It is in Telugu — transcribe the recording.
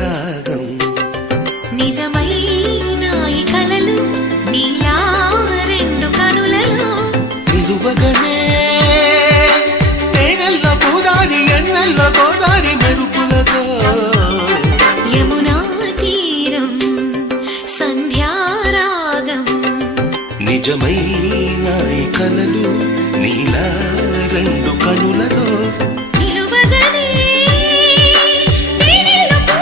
రాగం నిజమైన ఈ కలలు నీలా రెండు కనులలో నిలువగనే తేనెల్లో గోదారి ఎన్నెల్లో గోదారి మెరుపులతో యమునా తీరం సంధ్యారాగం నిజమైన ఈ కలలు నీలా రెండు కనులలో